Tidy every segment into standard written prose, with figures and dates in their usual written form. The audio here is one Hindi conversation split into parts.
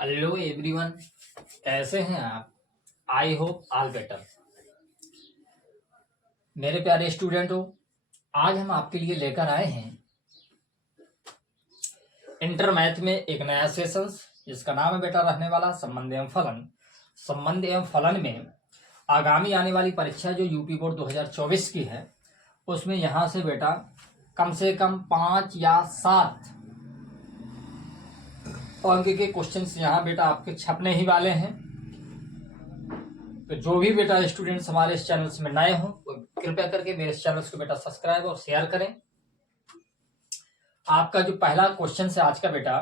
हेलो एवरीवन, कैसे हैं आप? I hope all better. मेरे प्यारे स्टूडेंट हो, आज हम आपके लिए लेकर आए हैं इंटर मैथ में एक नया सेशन जिसका नाम है बेटा रहने वाला संबंध एवं फलन। संबंध एवं फलन में आगामी आने वाली परीक्षा जो यूपी बोर्ड 2024 की है, उसमें यहाँ से बेटा कम से कम 5 या 7 अंक के क्वेश्चंस यहाँ बेटा आपके छपने ही वाले हैं। तो जो भी बेटा स्टूडेंट्स हमारे इस चैनल में नए हों, कृपया करके मेरे इस चैनल को बेटा सब्सक्राइब और शेयर करें। आपका जो पहला क्वेश्चन है आज का बेटा,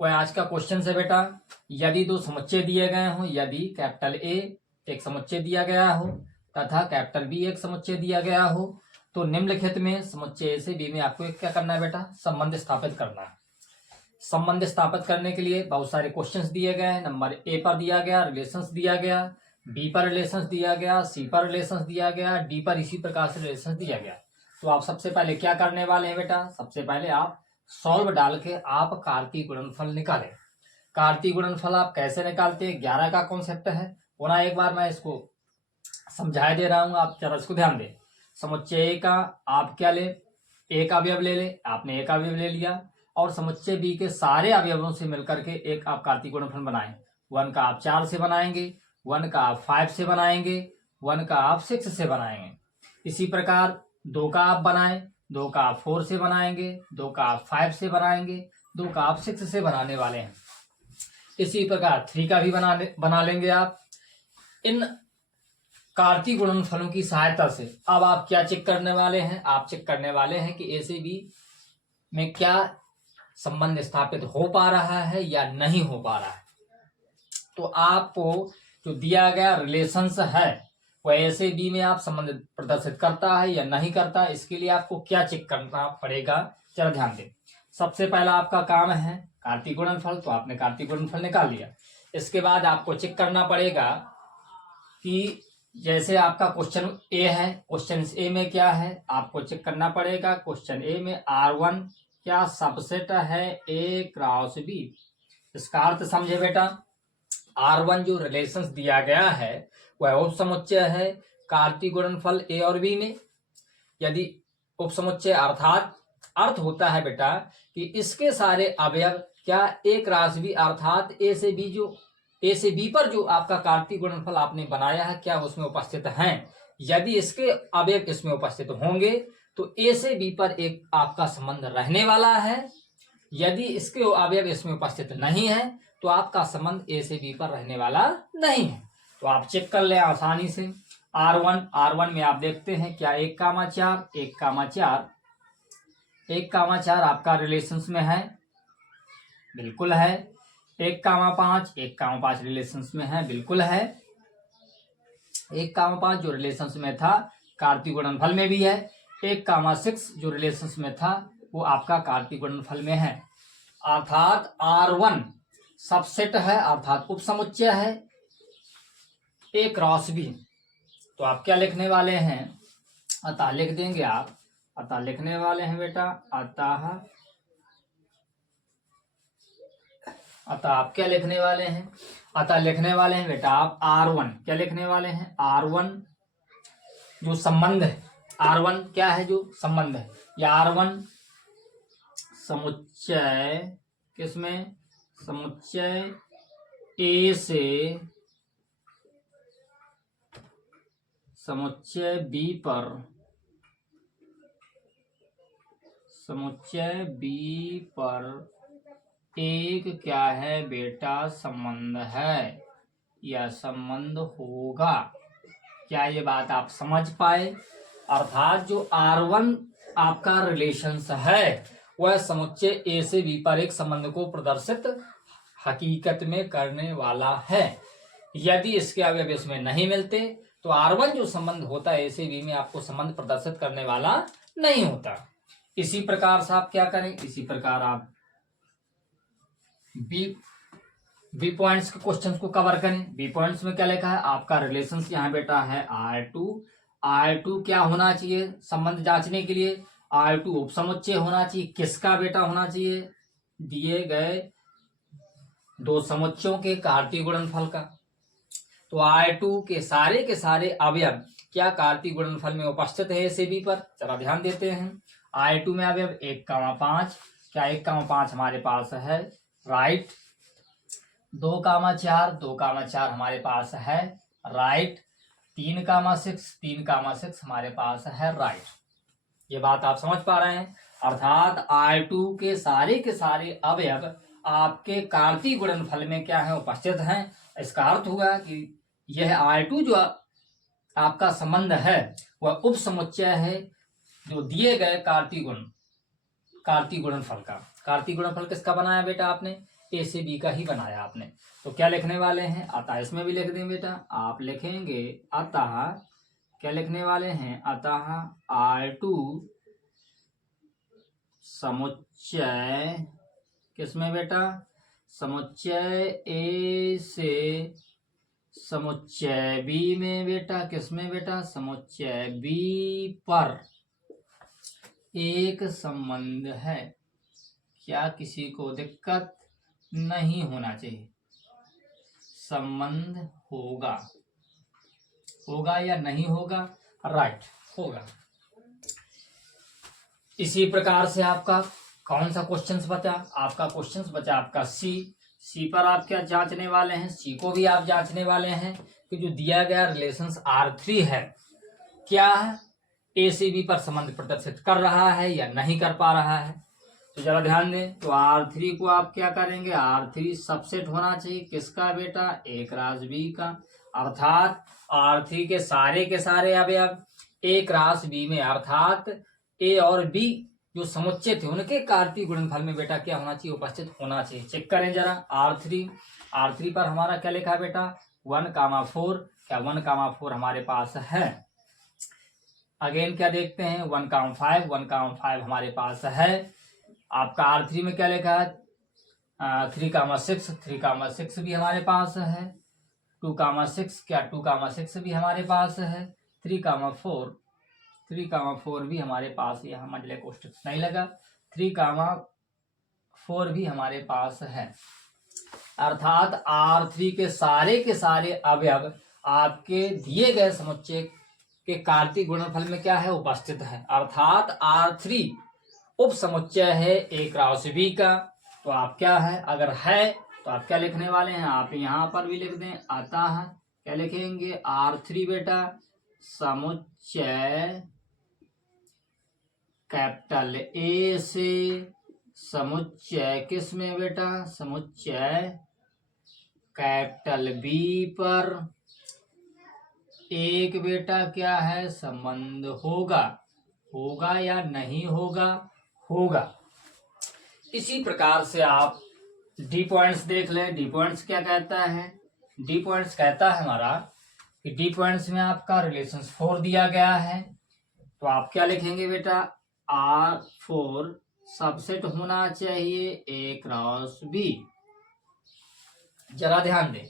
वह आज का क्वेश्चन है बेटा, यदि दो समुच्चय दिए गए हों, यदि कैपिटल ए एक समुच्चय दिया गया हो तथा कैपिटल बी एक समुच्चय दिया गया हो, तो निम्नलिखित में समुच्चय ए से बी में आपको क्या करना है बेटा, संबंध स्थापित करना है। संबंध स्थापित करने के लिए बहुत सारे क्वेश्चंस दिए गए हैं। नंबर ए पर दिया गया रिलेशंस दिया गया, बी पर रिलेशंस दिया गया, सी पर रिलेशंस दिया गया, डी पर इसी प्रकार से रिलेशंस दिया गया। तो आप सबसे पहले क्या करने वाले हैं बेटा, सबसे पहले आप सॉल्व डाल के आप कार्तीय गुणनफल निकालें। कार्तीय गुणनफल आप कैसे निकालते हैं, 11 का कॉन्सेप्ट है। पुनः एक बार मैं इसको समझाए दे रहा हूं, आप जरा इसको ध्यान दें। समुच्चय ए का आप क्या ले, एक अवयव ले ले, आपने एक अवयव ले लिया और समुच्चय बी के सारे अवयवों से मिलकर के एक आप कार्तीय गुणनफल बनाएं। 1 का आप 4 से बनाएंगे, 1 का आप 5 से बनाएंगे, 1 का आप 6 से बनाएंगे। इसी प्रकार 2 का आप बनाएं, 2 का आप 4 से बनाएंगे, 2 का आप 5 से बनाएंगे, 2 का आप 6 से बनाने वाले हैं। इसी प्रकार 3 का भी बना लेंगे आप। इन कार्तीय गुणनफलों की सहायता से अब आप क्या चेक करने वाले हैं, आप चेक करने वाले हैं कि ए से बी में क्या संबंध स्थापित हो पा रहा है या नहीं हो पा रहा है। तो आपको जो दिया गया रिलेशंस है वह ए से बी में आप संबंध प्रदर्शित करता है या नहीं करता, इसके लिए आपको क्या चेक करना पड़ेगा, जरा ध्यान दें। सबसे पहला आपका काम है कार्तीय गुणनफल, तो आपने कार्तीय गुणनफल निकाल लिया। इसके बाद आपको चेक करना पड़ेगा कि जैसे आपका क्वेश्चन ए है, क्वेश्चन ए में क्या है आपको चेक करना पड़ेगा। क्वेश्चन ए में R1 क्या सबसेट है ए क्रॉस बी। इसका अर्थ समझे बेटा, R1 जो रिलेशंस दिया गया है वह उप समुच्चय है कार्तीय गुणनफल ए और बी में। यदि उप समुच्चय अर्थात अर्थ होता है बेटा कि इसके सारे अवयव क्या ए क्रॉस बी अर्थात ए से बी पर जो आपका कार्तीय गुणनफल आपने बनाया है क्या उसमें उपस्थित हैं। यदि इसके अवयव इसमें उपस्थित होंगे तो ए से बी पर एक आपका संबंध रहने वाला है। यदि इसके अवयव इसमें उपस्थित नहीं है तो आपका संबंध ए से बी पर रहने वाला नहीं है। तो आप चेक कर ले आसानी से। R1 में आप देखते हैं क्या 1,4 1,4 आपका रिलेशंस में है, बिल्कुल है। 1,5 रिलेशंस में है, बिल्कुल है। 1,5 जो रिलेशंस में था कार्तीय गुणनफल में भी है। 1,6 जो रिलेशंस में था वो आपका कार्तीय गुणनफल में है। अर्थात R1 सबसेट है अर्थात उप समुच्चय है ए क्रॉस बी। तो आप क्या लिखने वाले हैं, अतः लिख देंगे आप, अतः लिखने वाले हैं बेटा, अतः आप क्या लिखने वाले हैं, अतः लिखने वाले हैं बेटा आप R1 क्या लिखने वाले हैं, R1 जो संबंध है, R1 क्या है जो संबंध है, या R1 समुच्चय किसमें, समुच्चय ए से समुच्चय बी पर, समुच्चय बी पर एक क्या है बेटा संबंध है या संबंध होगा। क्या ये बात आप समझ पाए। अर्थात जो R1 आपका रिलेशंस है वह समुच्चय ए से बी पर एक संबंध को प्रदर्शित हकीकत में करने वाला है। यदि इसके अवयव इसमें नहीं मिलते तो R1 जो संबंध होता है ए से बी में आपको संबंध प्रदर्शित करने वाला नहीं होता। इसी प्रकार से आप क्या करें, इसी प्रकार आप बी पॉइंट्स के क्वेश्चंस को कवर करें। बी पॉइंट्स में क्या लिखा है, आपका रिलेशंस यहाँ बेटा है R2 क्या होना चाहिए संबंध जांचने के लिए, R2 उपसमुच्चय होना चाहिए। किसका बेटा होना चाहिए, दिए गए दो समुच्चयों के कार्तीय गुणनफल का। तो R2 के सारे अवयव क्या कार्तीय गुणनफल में उपस्थित है ए से बी पर, जरा ध्यान देते हैं। R2 में अवयव 1,5, क्या 1,5 हमारे पास है, राइट। 2,4 हमारे पास है, राइट। 3,6 3,6 हमारे पास है, राइट। ये बात आप समझ पा रहे हैं। अर्थात R2 के सारे अवयव आपके कार्तीय गुणनफल में क्या है, उपस्थित हैं। इसका अर्थ हुआ कि यह R2 जो आपका संबंध है वह उप समुच्चय है जो दिए गए कार्तीय गुणनफल का। कार्तीय गुणनफल किसका बनाया बेटा आपने, ए से बी का ही बनाया आपने। तो क्या लिखने वाले हैं, अतः इसमें भी लिख दें बेटा, आप लिखेंगे अतः, क्या लिखने वाले हैं, अतः R2 समुच्चय किसमें बेटा, समुच्चय ए से समुच्चय बी में बेटा, किसमें बेटा, समुच्चय बी पर एक संबंध है। क्या किसी को दिक्कत नहीं होना चाहिए, संबंध होगा, होगा या नहीं होगा, राइट, होगा। इसी प्रकार से आपका कौन सा क्वेश्चन बचा, आपका क्वेश्चन बचा आपका सी पर आप क्या जांचने वाले हैं, सी को भी आप जांचने वाले हैं कि जो दिया गया रिलेशंस R3 है क्या ए से बी पर संबंध प्रदर्शित कर रहा है या नहीं कर पा रहा है। तो जरा ध्यान दें, तो R3 को आप क्या करेंगे, R3 सबसेट होना चाहिए किसका बेटा, ए क्रॉस बी का। अर्थात R3 के सारे अवयव ए क्रॉस बी में, अर्थात ए और बी जो समुच्चय थे उनके कार्तीय गुणनफल में बेटा क्या होना चाहिए, उपस्थित होना चाहिए। चेक करें जरा, R3 पर हमारा क्या लिखा बेटा, 1,4, क्या 1,4 हमारे पास है। अगेन क्या देखते हैं, 1,5 हमारे पास है। आपका R3 में क्या लिखा है, 3,6 भी हमारे पास है। 2,6, क्या 2,6 भी हमारे पास है। 3,4 भी हमारे पास, यहाँ मंडले कोष्टक नहीं लगा, 3,4 भी हमारे पास है। अर्थात R3 के सारे अवयव आपके दिए गए समुच्चय के कार्तीय गुणनफल में क्या है, उपस्थित है। अर्थात R3 उप समुच्चय है ए क्रॉस बी का। तो आप क्या है, अगर है तो आप क्या लिखने वाले हैं, आप यहाँ पर भी लिख दें, अतः क्या लिखेंगे, R3 बेटा समुच्चय कैपिटल ए से समुच्चय किस में बेटा, समुच्चय कैपिटल बी पर एक बेटा क्या है, संबंध होगा, होगा या नहीं होगा, होगा। इसी प्रकार से आप डी पॉइंट्स देख लें। डी पॉइंट्स क्या कहता है, डी पॉइंट्स कहता है हमारा कि डी पॉइंट्स में आपका रिलेशंस 4 दिया गया है। तो आप क्या लिखेंगे बेटा, R4 सबसेट होना चाहिए ए क्रॉस बी। जरा ध्यान दें,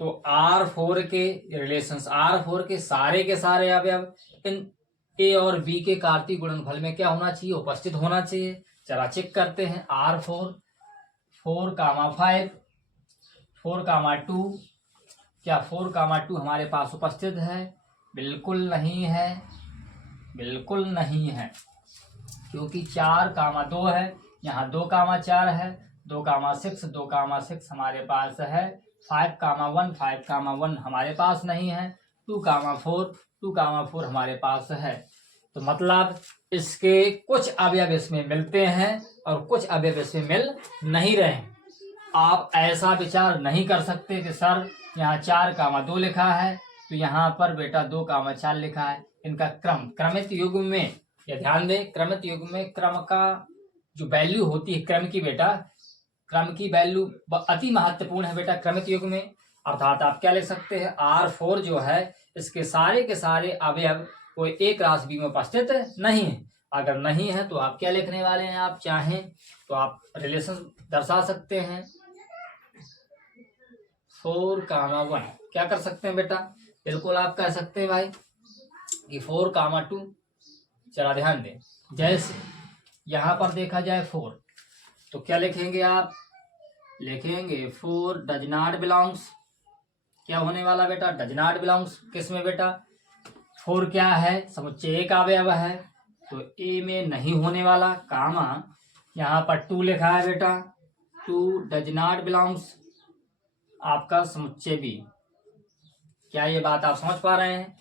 तो R4 के रिलेशंस, R4 के सारे अवयव इन ए और बी के कार्तीय गुणनफल में क्या होना चाहिए, उपस्थित होना चाहिए। जरा चेक करते हैं, R4 4,5 4,2, क्या 4,2 हमारे पास उपस्थित है, बिल्कुल नहीं है, बिल्कुल नहीं है, क्योंकि 4,2 है, यहाँ 2,4 है, 2,6 हमारे पास है, 5,1 हमारे पास नहीं है, 2,4 हमारे पास है। तो मतलब इसके कुछ अवयव इसमें मिलते हैं और कुछ अवयव इसमें मिल नहीं रहे हैं। आप ऐसा विचार नहीं कर सकते कि सर यहाँ 4,2 लिखा है तो यहाँ पर बेटा 2,4 लिखा है। इनका क्रमित युग्म में, या ध्यान दें, क्रमित युग्म में क्रम का जो वैल्यू होती है, क्रम की बेटा, क्रम की वैल्यू अति महत्वपूर्ण है बेटा क्रमित युग्म में। अर्थात आप क्या लिख सकते हैं, R4 जो है इसके सारे अवयव कोई एक राशि बी में उपस्थित नहीं है। अगर नहीं है तो आप क्या लिखने वाले हैं, आप चाहें तो आप रिलेशन दर्शा सकते हैं, 4,1 क्या कर सकते हैं बेटा, बिल्कुल आप कह सकते हैं भाई कि 4,2। चला ध्यान दें, जैसे यहाँ पर देखा जाए 4, तो क्या लिखेंगे आप, लिखेंगे 4 डज नॉट बिलोंग्स, क्या होने वाला बेटा, डज नॉट बिलोंग्स किस में बेटा, 4 क्या है, समुच्चय एक अवयव है, तो ए में नहीं होने वाला, कामा यहाँ पर 2 लिखा है बेटा, 2 डज नॉट बिलोंग्स आपका समुच्चय बी। क्या ये बात आप समझ पा रहे हैं?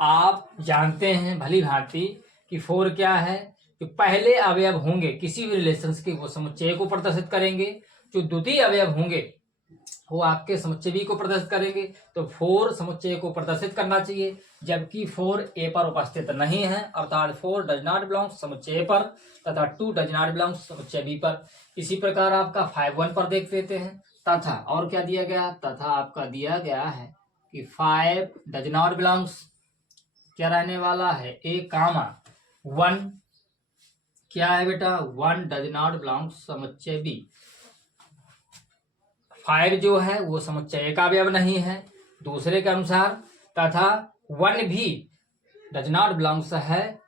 आप जानते हैं भली भांति कि 4 क्या है, कि पहले अवयव होंगे किसी भी रिलेशंस के वो समुच्चय को प्रदर्शित करेंगे, जो द्वितीय अवयव होंगे वो आपके समुच्चय बी को प्रदर्शित करेंगे। तो 4 समुच्चय को प्रदर्शित करना चाहिए, जबकि 4 ए पर उपस्थित नहीं है, अर्थात 4 डज नॉट बिलोंग्स समुच्चय ए पर तथा 2 डज नॉट बिलोंग्स समुच्चय बी पर। इसी प्रकार आपका 5(1) पर देख लेते हैं, तथा और क्या दिया गया, तथा आपका दिया गया है कि 5 डज नॉट बिलोंग्स क्या रहने वाला है, ए कामा 1 क्या है बेटा, 1 डज नॉट बिलोंग्स समुच्चय बी। 5 जो है वो समुच्चय एक अवयव नहीं है दूसरे के अनुसार, तथा 1 भी डज नॉट बिलोंग्स है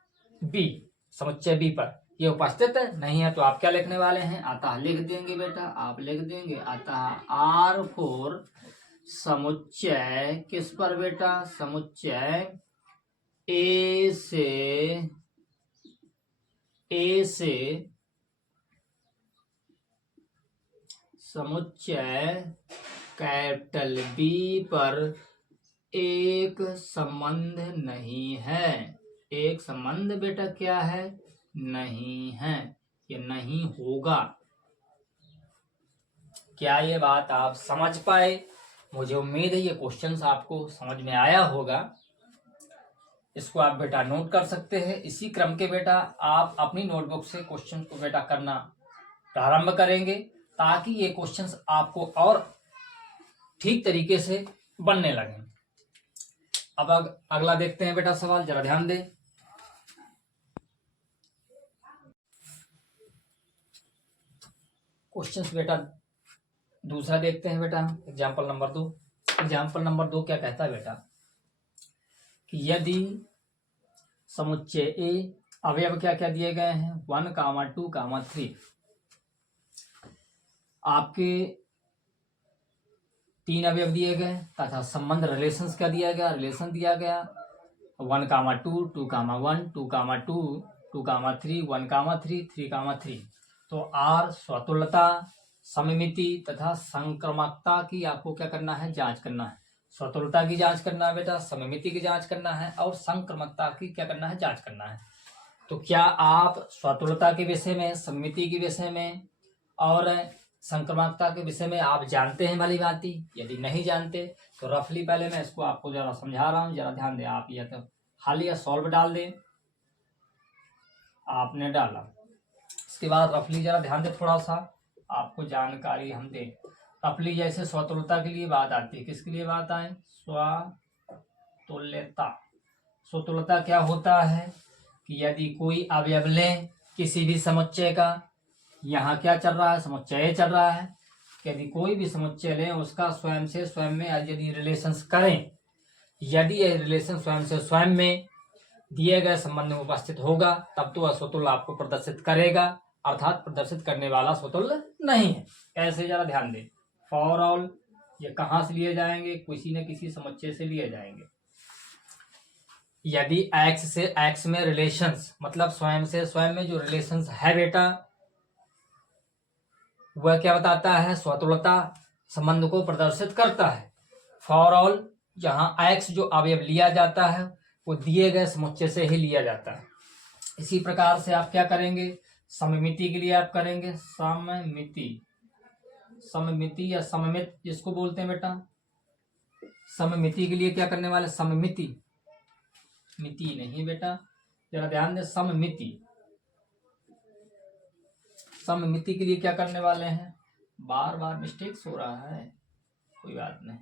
बी, समुच्चय बी पर, ये उपस्थित नहीं है। तो आप क्या लिखने वाले हैं, अतः लिख देंगे बेटा, आप लिख देंगे अतः R4 समुच्चय किस पर बेटा, समुच्चय ए से समुच्चय कैपिटल बी पर एक संबंध नहीं है, एक संबंध बेटा क्या है, नहीं है, ये नहीं होगा। क्या ये बात आप समझ पाए? मुझे उम्मीद है ये क्वेश्चंस आपको समझ में आया होगा। इसको आप बेटा नोट कर सकते हैं। इसी क्रम के बेटा आप अपनी नोटबुक से क्वेश्चन को बेटा करना प्रारंभ करेंगे, ताकि ये क्वेश्चंस आपको और ठीक तरीके से बनने लगे। अब अगला देखते हैं बेटा सवाल, जरा ध्यान दें। क्वेश्चंस बेटा दूसरा देखते हैं बेटा, एग्जाम्पल नंबर 2। एग्जाम्पल नंबर 2 क्या कहता है बेटा, कि यदि समुच्चय ए अवयव क्या क्या दिए गए हैं, 1, 2, 3, आपके 3 अवयव दिए गए, तथा संबंध रिलेशंस क्या दिया गया, रिलेशन दिया गया 1, 2, 2, 1, 2, 2, 2, 3, 1, 3, 3, 3। तो आर स्वतुल्यता, सममिति तथा संक्रमकता की आपको क्या करना है, जांच करना है। स्वतुल्यता की जांच करना है बेटा, सममिति की जांच करना है, और संक्रमकता की क्या करना है, जांच करना है। तो क्या आप स्वतुल्यता के विषय में, सममिति के विषय में और संक्रमकता के विषय में आप जानते हैं भली भांति? यदि नहीं जानते तो रफली पहले मैं इसको आपको जरा समझा रहा हूँ, जरा ध्यान दें। आप या तो हल या सॉल्व डाल दें, आपने डाला, इसके बाद रफली जरा ध्यान दें, थोड़ा सा आपको जानकारी हम दें। रफली जैसे स्वतुल्यता के लिए बात आती है, किसके लिए बात आए, स्वतुल्यता। स्वतुल्यता क्या होता है कि यदि कोई अवयव लें किसी भी समुच्चय का, यहाँ क्या चल रहा है, समुच्चय चल रहा है, यदि कोई भी समुच्चय लें उसका स्वयं से स्वयं में यदि रिलेशंस करें, यदि यह रिलेशन स्वयं से स्वयं में दिए गए संबंध में उपस्थित होगा, तब तो स्वतुल्य आपको प्रदर्शित करेगा, अर्थात प्रदर्शित करने वाला स्वतुल्य नहीं है। कैसे, जरा ध्यान दें। फॉर ऑल ये कहाँ से लिए जाएंगे, किसी न किसी समुच्चय से लिए जाएंगे। यदि x से x में रिलेशंस, मतलब स्वयं से स्वयं में जो रिलेशंस है बेटा, वह क्या बताता है, स्वतुल्यता संबंध को प्रदर्शित करता है। फॉर ऑल जहां x जो अवयव लिया जाता है वो दिए गए समुच्चय से ही लिया जाता है। इसी प्रकार से आप क्या करेंगे, सममिति के लिए आप करेंगे सममिति, सममिति या सममित जिसको बोलते हैं बेटा, सममिति के लिए क्या करने वाले, सममिति, मिति नहीं बेटा, जरा ध्यान दें, सममिति। सममिति के लिए क्या करने वाले हैं, बार बार मिस्टेक्स हो रहा है, कोई बात नहीं।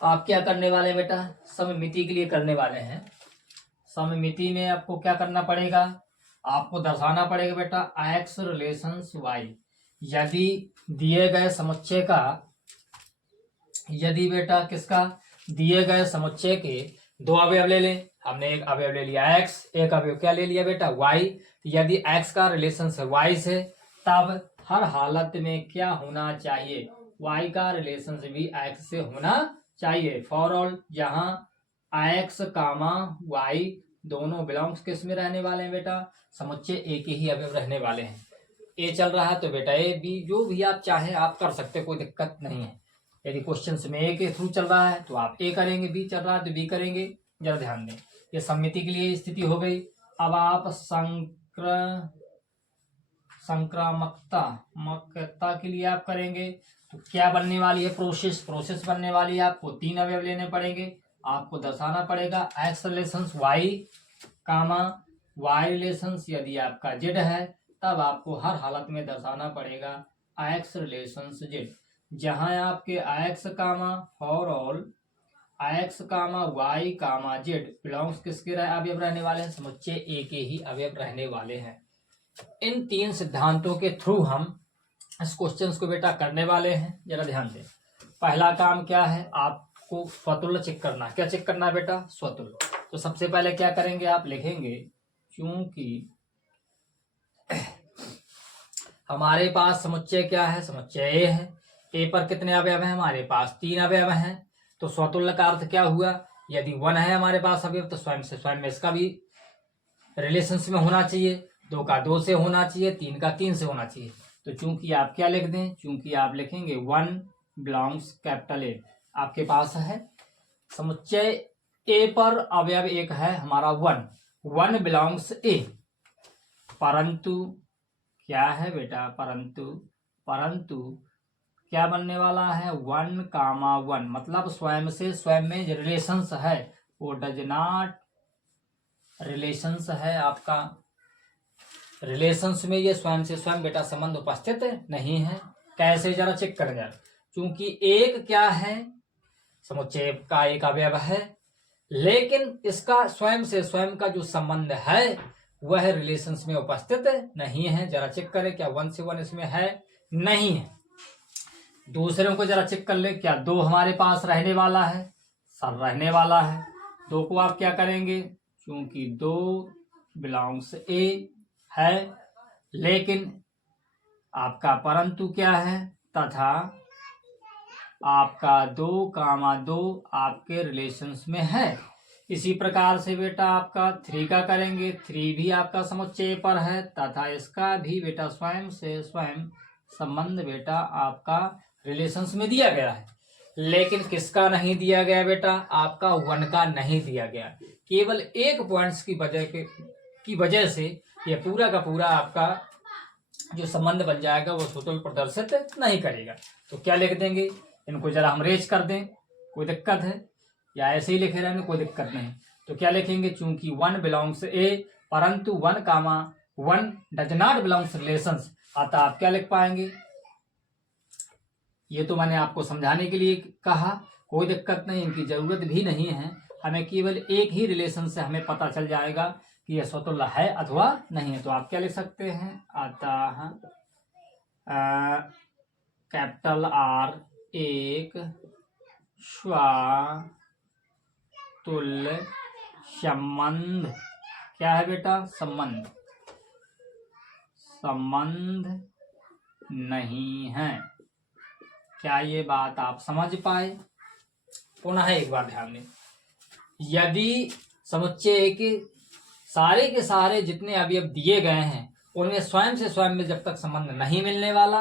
आप क्या करने वाले हैं बेटा, सममिति के लिए करने वाले हैं। सममिति में आपको क्या करना पड़ेगा, आपको दर्शाना पड़ेगा बेटा x रिलेशंस y। यदि दिए गए समुच्चय का, यदि बेटा किसका, दिए गए समुच्चय के 2 अवयव ले लें, हमने एक अवयव ले लिया x, एक अवयव क्या ले लिया बेटा y। यदि x का रिलेशन है y से, तब हर हालत में क्या होना चाहिए, y का रिलेशन भी x से होना चाहिए। फॉर ऑल जहां x कामा y दोनों बिलोंग्स किस में रहने वाले हैं बेटा, समुच्चय ए के ही अवयव रहने वाले हैं। ए चल रहा है तो बेटा ए बी जो भी आप चाहें आप कर सकते, कोई दिक्कत नहीं है। यदि क्वेश्चन में ए के थ्रू चल रहा है तो आप ए करेंगे, बी चल रहा है तो बी करेंगे। जरा ध्यान दें, ये सम्मिति के लिए स्थिति हो गई। अब आप संक्रामकता के लिए आप करेंगे तो क्या बनने वाली है, प्रोसेस बनने वाली है। आपको 3 अवयव लेने पड़ेंगे, आपको दर्शाना पड़ेगा x relations Y comma y relations यदि आपका जेड है तब आपको हर हालत में दर्शाना पड़ेगा एक्स रिलेशंस जेड। जहां आपके X comma for all X comma Y comma Z belongs किसके अवयव रहने वाले हैं, समुच्चय ए के ही अवयव रहने वाले हैं। इन 3 सिद्धांतों के थ्रू हम इस क्वेश्चन को बेटा करने वाले हैं। जरा ध्यान दें, पहला काम क्या है, आपको स्वतुल्य चेक करना। क्या चेक करना है बेटा, स्वतुल्य। तो सबसे पहले क्या करेंगे, आप लिखेंगे क्योंकि हमारे पास समुच्चय क्या है, समुच्चय ए है। ए पर कितने अवयव हैं, हमारे पास 3 अवयव हैं। तो स्वतुल्य का अर्थ क्या हुआ, यदि 1 है हमारे पास अवयव तो स्वयं से स्वयं में इसका भी रिलेशंस में होना चाहिए। 2 का 2 से होना चाहिए, 3 का 3 से होना चाहिए। तो चूंकि आप क्या लिख दें, चूंकि आप लिखेंगे 1 बिलोंग्स कैपिटल ए, आपके पास है समुच्चय ए पर अवयव एक है हमारा 1 बिलोंग्स ए। परंतु क्या है बेटा, परंतु क्या बनने वाला है, 1 कामा 1 मतलब स्वयं से स्वयं में रिलेशंस है, वो डज नॉट रिलेशंस है आपका। रिलेशंस में ये स्वयं से स्वयं बेटा संबंध उपस्थित नहीं है। कैसे, जरा चेक कर जाए। क्योंकि एक क्या है, समुच्चय का एक अवयव है, लेकिन इसका स्वयं से स्वयं का जो संबंध है वह रिलेशंस में उपस्थित नहीं है। जरा चेक करें, क्या 1 से 1 इसमें है, नहीं है। दूसरों को जरा चेक कर ले, क्या 2 हमारे पास रहने वाला है, सर रहने वाला है। 2 को आप क्या करेंगे, क्योंकि 2 बिलोंग्स ए है, लेकिन आपका परंतु क्या है, तथा आपका 2 कामा 2 आपके रिलेशंस में है। इसी प्रकार से बेटा आपका 3 का करेंगे, 3 भी आपका समुच्चय पर है तथा इसका भी बेटा स्वयं से स्वयं संबंध बेटा आपका रिलेशंस में दिया गया है। लेकिन किसका नहीं दिया गया बेटा, आपका 1 का नहीं दिया गया। केवल एक पॉइंट्स की वजह से यह पूरा का पूरा आपका जो संबंध बन जाएगा वो स्वतंत्र प्रदर्शित नहीं करेगा। तो क्या लिख देंगे, इनको जरा हम रेज कर दें, कोई दिक्कत है, या ऐसे ही लिखे रहेंगे कोई दिक्कत नहीं। तो क्या लिखेंगे, चूंकि 1 बिलोंग्स ए परंतु 1 कामा 1 डज नॉट बिलोंग्स रिलेशंस, अतः आप क्या लिख पाएंगे, ये तो मैंने आपको समझाने के लिए कहा, कोई दिक्कत नहीं, इनकी जरूरत भी नहीं है। हमें केवल एक ही रिलेशन से हमें पता चल जाएगा कि यह स्वतुल्य है अथवा नहीं है। तो आप क्या लिख सकते हैं, अतः कैपिटल आर एक स्वतुल्य संबंध, क्या है बेटा, संबंध नहीं है। क्या ये बात आप समझ पाए। पुनः एक बार ध्यान दें, यदि समुच्चय के सारे जितने अवयव दिए गए हैं उनमें स्वयं से स्वयं में जब तक संबंध नहीं मिलने वाला,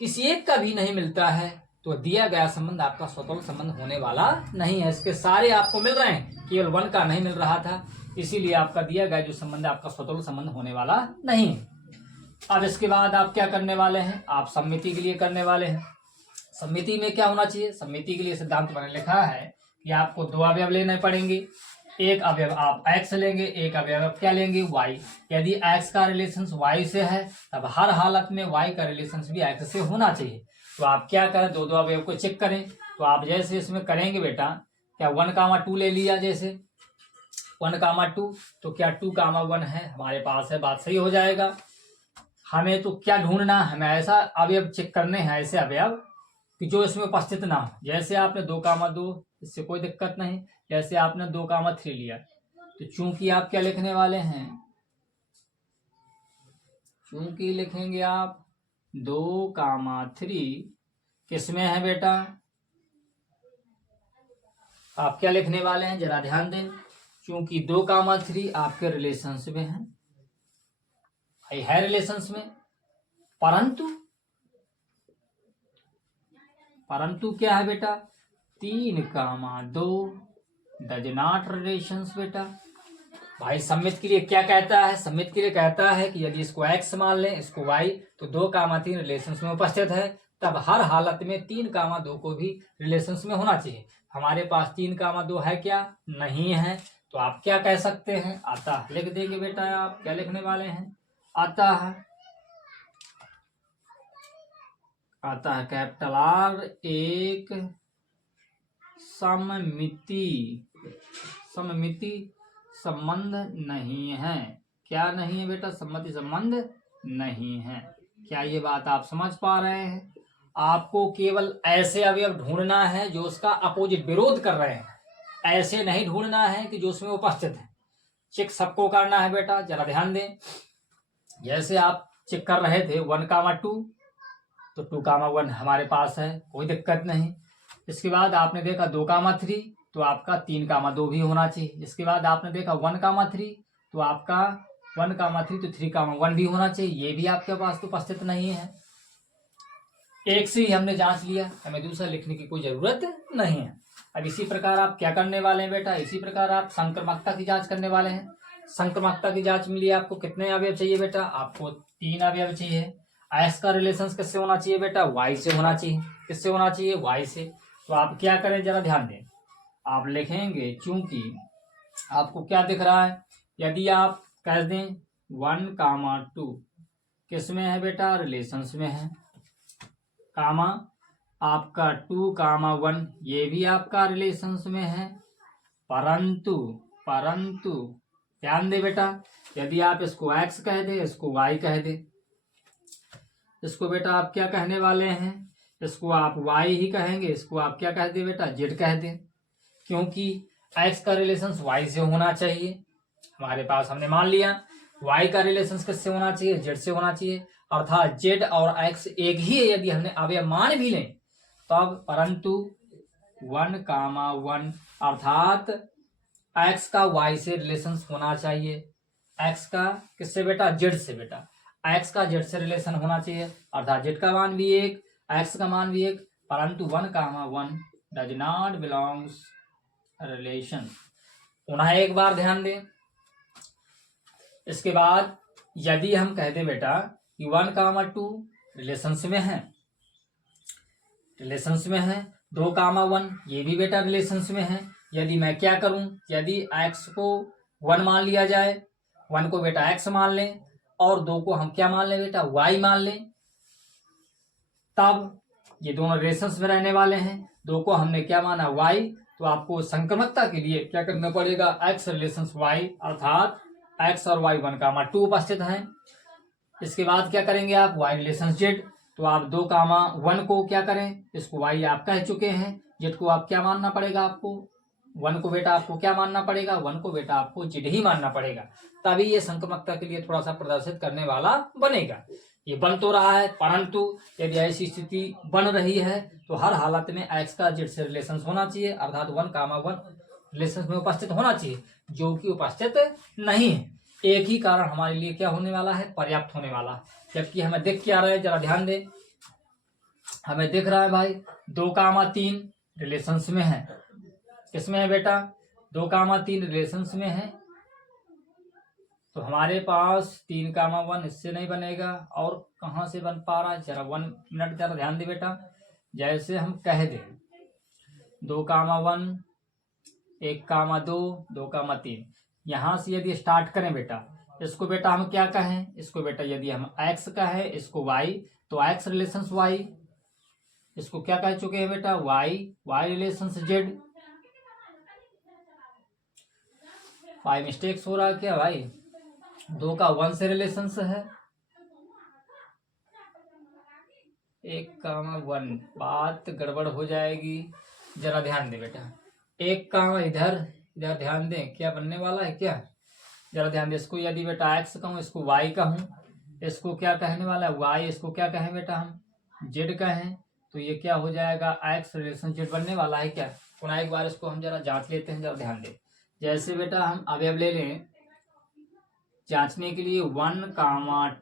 किसी एक का भी नहीं मिलता है, तो दिया गया संबंध आपका स्वतंत्र संबंध होने वाला नहीं है। इसके सारे आपको मिल रहे हैं, केवल 1 का नहीं मिल रहा था, इसीलिए आपका दिया गया जो संबंध आपका स्वतंत्र संबंध होने वाला नहीं है। अब इसके बाद आप क्या करने वाले हैं, आप सम्मिति के लिए करने वाले हैं। सम्मिति में क्या होना चाहिए, सम्मिति के लिए सिद्धांत मैंने लिखा है कि आपको 2 अवयव लेने पड़ेंगे। एक अवयव आप x लेंगे, एक अवयव क्या लेंगे, y। यदि x का रिलेशन y से है तब हर हालत में y का रिलेशन भी x से होना चाहिए। तो आप क्या करें, 2 अवयव को चेक करें। तो आप जैसे इसमें करेंगे बेटा, क्या 1 कामा 2 ले लिया, जैसे 1 कामा 2, तो क्या 2 कामा 1 है हमारे पास है, बात सही हो जाएगा। हमें तो क्या ढूंढना, हमें ऐसा अवयव चेक करने हैं, ऐसे अवयव कि जो इसमें उपस्थित ना हो। जैसे आपने 2 कामा 2, इससे कोई दिक्कत नहीं। जैसे आपने 2 कामा 3 लिया, तो चूंकि आप क्या लिखने वाले हैं, चूंकि लिखेंगे आप 2,3 किसमें है बेटा? आप क्या लिखने वाले हैं जरा ध्यान दें, क्योंकि 2,3 आपके रिलेशंस में है, रिलेशंस में, परंतु क्या है बेटा? 3,2 डज नॉट रिलेशंस बेटा। भाई सम्मित के लिए क्या कहता है? सम्मित के लिए कहता है कि यदि इसको x मान लें, इसको y, तो 2,3 रिलेशंस में उपस्थित है, तब हर हालत में 3,2 को भी रिलेशंस में होना चाहिए। हमारे पास 3,2 है क्या? नहीं है। तो आप क्या कह सकते हैं? अतः लिख देंगे बेटा। आप क्या लिखने वाले हैं? अतः कैपिटल R एक सममिति संबंध नहीं है। क्या नहीं है बेटा? सम्मति संबंध नहीं है। क्या ये बात आप समझ पा रहे हैं? आपको केवल ऐसे अवयव ढूंढना है जो उसका अपोजिट विरोध कर रहे हैं, ऐसे नहीं ढूंढना है कि जो उसमें उपस्थित है। चेक सबको करना है बेटा, जरा ध्यान दें। जैसे आप चेक कर रहे थे 1,2, तो 2,1 हमारे पास है, कोई दिक्कत नहीं। इसके बाद आपने देखा 2,3, तो आपका 3,2 भी होना चाहिए। इसके बाद आपने देखा 1,3, तो आपका 1,3 तो 3,1 भी होना चाहिए। ये भी आपके पास तो उपस्थित नहीं है। एक से ही हमने जांच लिया, हमें दूसरा लिखने की कोई जरूरत नहीं है। अब इसी प्रकार आप क्या करने वाले हैं बेटा? इसी प्रकार आप संक्रमकता की जांच करने वाले हैं। संक्रमकता की जांच में लिए आपको कितने अवयव चाहिए बेटा? आपको 3 अवयव चाहिए। एक्स का रिलेशन किससे होना चाहिए बेटा? वाई से होना चाहिए। किससे होना चाहिए? वाई से। तो आप क्या करें जरा ध्यान दें। आप लिखेंगे, चूंकि आपको क्या दिख रहा है, यदि आप कह दें 1,2 किसमें है बेटा? रिलेशंस में है, कामा आपका 2,1 ये भी आपका रिलेशंस में है, परंतु ध्यान दे बेटा, यदि आप इसको x कह दे, इसको y कह दे, इसको बेटा आप क्या कहने वाले हैं? इसको आप y ही कहेंगे, इसको आप क्या कह दे बेटा? z कह दे, क्योंकि x का रिलेशन y से होना चाहिए। हमारे पास हमने मान लिया y का रिलेशन किससे होना चाहिए? z से होना चाहिए। अर्थात z और x एक ही है। यदि हमने अवयव मान भी लें तब, परंतु 1,1 अर्थात x का y से रिलेशन होना चाहिए। x का किससे बेटा? z से बेटा। x का z से रिलेशन होना चाहिए, अर्थात z का मान भी 1, x का मान भी 1, परंतु 1,1 डज नॉट बिलोंग्स रिलेशन। पुनः एक बार ध्यान दें। इसके बाद यदि हम कह दे बेटा कि 1,2 रिलेशंस में है, 2,1 ये भी बेटा रिलेशंस में है। यदि मैं क्या करूं, यदि x को 1 मान लिया जाए, 1 को बेटा x मान लें और 2 को हम क्या मान लें बेटा? y मान लें, तब ये दोनों रिलेशंस में रहने वाले हैं। 2 को हमने क्या माना? y। तो आपको संक्रमकता के लिए क्या करना पड़ेगा? x रिलेशंस y, अर्थात x और y 1,2 उपस्थित हैं। इसके बाद क्या करेंगे आप? y relation z। तो आप 2,1 को क्या करें? इसको y आप कह चुके हैं, z को आप क्या मानना पड़ेगा? आपको 1 को बेटा आपको क्या मानना पड़ेगा? 1 को बेटा आपको z ही मानना पड़ेगा, तभी ये संक्रमकता के लिए थोड़ा सा प्रदर्शित करने वाला बनेगा। ये बन तो रहा है, परंतु यदि ऐसी स्थिति बन रही है तो हर हालत में x का z से रिलेशन होना चाहिए, अर्थात 1,1 रिलेशन में उपस्थित होना चाहिए, जो कि उपस्थित नहीं है। एक ही कारण हमारे लिए क्या होने वाला है? पर्याप्त होने वाला है। जबकि हमें दिख क्या रहा है? जरा ध्यान दें। हमें दिख रहा है भाई 2,3 रिलेशंस में है। किसमें है बेटा? 2,3 रिलेशंस में है। तो हमारे पास 3,1 इससे नहीं बनेगा, और कहां से बन पा रहा है? जरा 1 मिनट जरा ध्यान दे बेटा। जैसे हम कह दें 2,1, 1,2, 2,3, यहां से यदि स्टार्ट करें बेटा, इसको बेटा हम क्या कहें? इसको बेटा यदि हम x कहें, इसको y, तो x रिलेशंस y, इसको क्या कह चुके हैं बेटा? y relations z। भाई मिस्टेक्स हो रहा है क्या भाई? 2,1 से रिलेशन है, 1,1 बात गड़बड़ हो जाएगी। जरा ध्यान दे बेटा, 1 इधर ध्यान दें, क्या बनने वाला है क्या? जरा ध्यान दे। इसको यदि बेटा x कहूं, इसको y कहूं, इसको क्या कहने वाला है y, इसको क्या कहें बेटा हम z कहें, तो ये क्या हो जाएगा x रिलेशन z बनने वाला है क्या। पुनः एक बार इसको हम जरा जांच लेते हैं, जरा ध्यान दें। जैसे बेटा हम अवयव ले लें जांचने के लिए 1,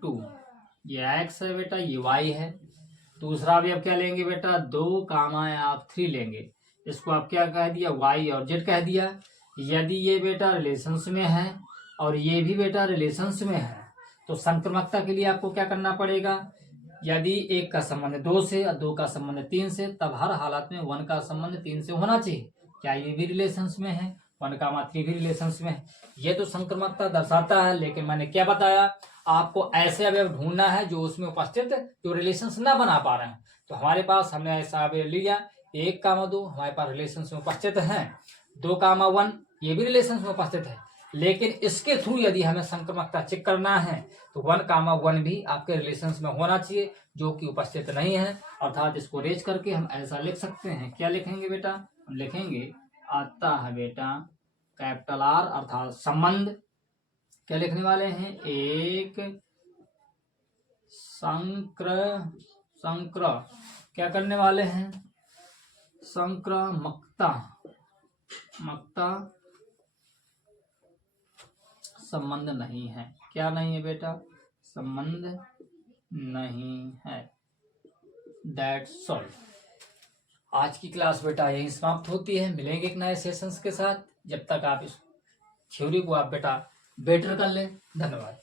2, ये x है बेटा, ये y है। दूसरा अवयव क्या लेंगे बेटा 2, 3 लेंगे, इसको आप क्या कह दिया y और z कह दिया। यदि ये बेटा रिलेशंस में है और ये भी बेटा रिलेशंस में है तो संक्रमकता के लिए आपको क्या करना पड़ेगा, यदि एक का संबंध 2 से और 2 का संबंध 3 से, तब हर हालत में 1 का संबंध 3 से होना चाहिए। क्या ये भी रिलेशंस में है, 1, 3 भी रिलेशंस में है। ये तो संक्रमकता दर्शाता है, लेकिन मैंने क्या बताया आपको ऐसे अवयव ढूंढना है जो उसमें उपस्थित जो रिलेशंस ना बना पा रहे हैं। तो हमारे पास हमने ऐसा अवयव लिया 1, 2 हमारे पास रिलेशंस में उपस्थित है, 2, 1 ये भी रिलेशंस में उपस्थित है। लेकिन इसके थ्रू यदि हमें संक्रमकता चेक करना है तो 1, 1 भी आपके रिलेशंस में होना चाहिए, जो कि उपस्थित नहीं है। अर्थात इसको रेज करके हम ऐसा लिख सकते हैं, क्या लिखेंगे बेटा, हम लिखेंगे आता है बेटा कैपिटल R अर्थात संबंध, क्या लिखने वाले हैं एक संक्र क्या करने वाले हैं संक्रमकता संबंध नहीं है। क्या नहीं है बेटा, संबंध नहीं है। That's all. आज की क्लास बेटा यही समाप्त होती है, मिलेंगे एक नए सेशंस के साथ। जब तक आप इस थ्योरी को आप बेटा बेटर कर लें। धन्यवाद।